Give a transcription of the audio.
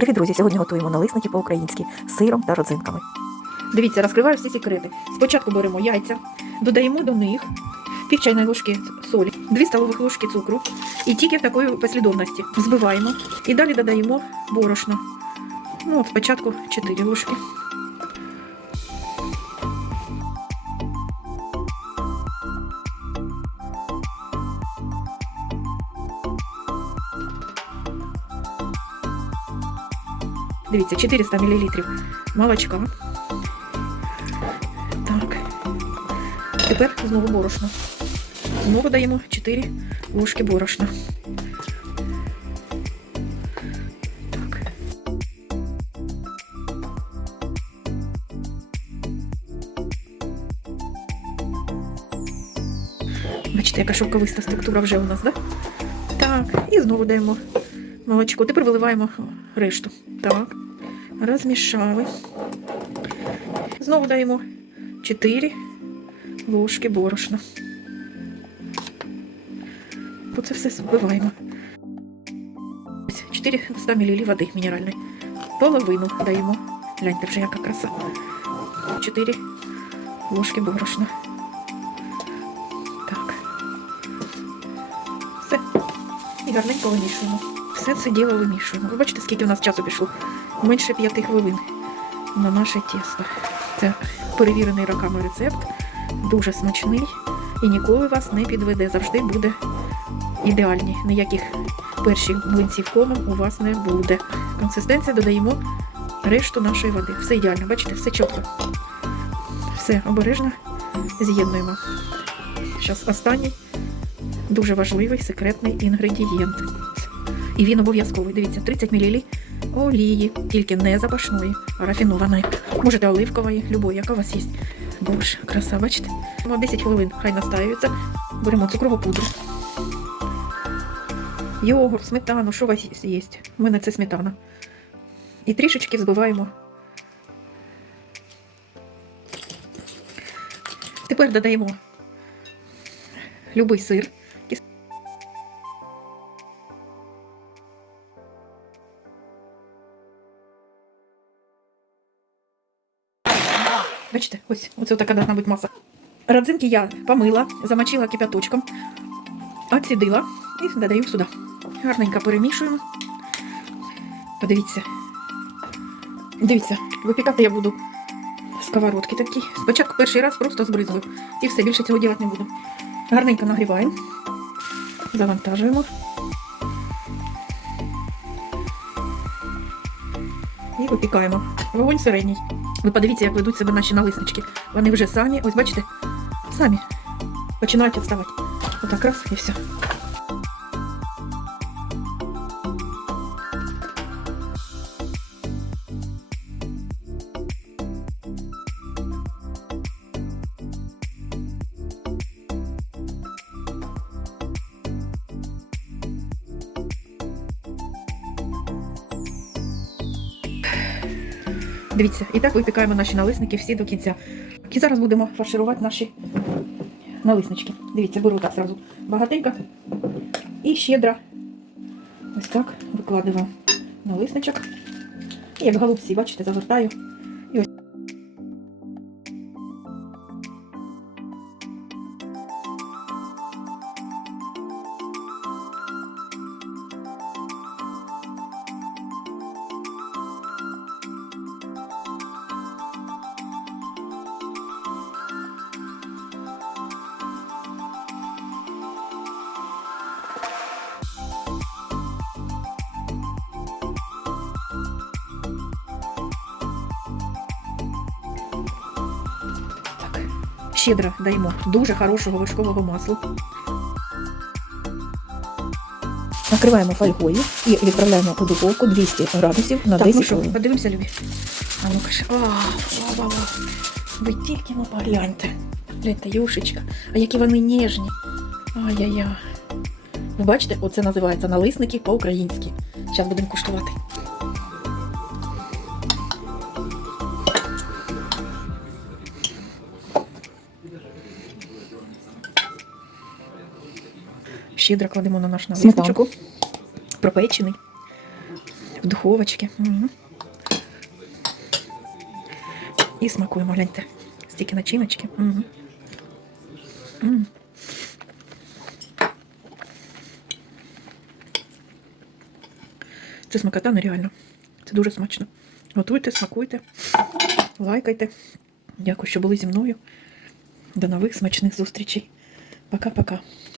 Привіт, друзі! Сьогодні готуємо налисники по-українськи з сиром та родзинками. Дивіться, розкриваю всі секрети. Спочатку беремо яйця, додаємо до них пів чайної ложки солі, 2 столових ложки цукру і тільки в такої послідовності збиваємо. І далі додаємо борошно. Ну, от спочатку 4 ложки. Дивіться, 400 мл молочка. Так. Тепер знову борошно. Знову даємо 4 ложки борошна. Бачите, яка шовковиста структура вже у нас, так? Так, і знову даємо молочко. Тепер виливаємо решту. Так. Розмішали. Знову даємо 4 ложки борошна. Оце все збиваємо. Ось 400 мл води мінеральної. Половину даємо. Гляньте вже яка краса. 4 ложки борошна. Так. Все. І гарненько вимішуємо. Все це діло вимішуємо. Ви бачите, скільки у нас часу пішло? Менше 5 хвилин на наше тісто. Це перевірений роками рецепт, дуже смачний і ніколи вас не підведе. Завжди буде ідеальні. Ніяких перших млинців комом у вас не буде. Консистенція додаємо решту нашої води. Все ідеально, бачите, все чітко. Все обережно з'єднуємо. Зараз останній дуже важливий секретний інгредієнт. І він обов'язковий. Дивіться, 30 мл олії, тільки не запашної, а рафінованої. Можете оливкової, любої, яка у вас є. Боже, краса, бачите? Ну, 10 хвилин хай настаюється. Беремо цукрову пудру. Йогурт, сметану, що у вас є? У мене це сметана. І трішечки взбиваємо. Тепер додаємо любий сир. Бачите, ось оце така должна бути маса. Родзинки я помила, замочила кипяточком, отсідила і додаю сюди. Гарненько перемішуємо. Подивіться. Дивіться, випікати я буду в такі. Спочатку перший раз просто збризую. І все, більше цього робити не буду. Гарненько нагріваємо. Завантажуємо. Випікаємо. Вогонь середній. Ви подивіться, як ведуть себе наші налиснички. Вони вже самі, ось бачите, самі починають відставати. Отак раз і все. Дивіться, і так випікаємо наші налисники всі до кінця. І зараз будемо фарширувати наші налиснички. Дивіться, беру так зразу багатенько і щедро. Ось так викладаю налисничок. І як голубці, бачите, завертаю. Щедро даємо дуже хорошого вершкового масла. Накриваємо фольгою і відправляємо у духовку 200 градусів на Так, 10 ну подивимося, Любі. А ну каже, а. Ви тільки ну погляньте. Гляньте, юшечка. А які вони ніжні. Ай-яй-яй. Ви бачите, оце називається налисники по-українськи. Зараз будемо куштувати. Щедро кладемо на наш налисничок. Сметанку. Пропечений. в духовочці. Мгм. І смакуємо, гляньте. Стільки начиночки. Мгм. М. Це смакота нереально. Це дуже смачно. Готуйте, смакуйте, лайкайте. Дякую, що були зі мною. До нових смачних зустрічей. Пока-пока.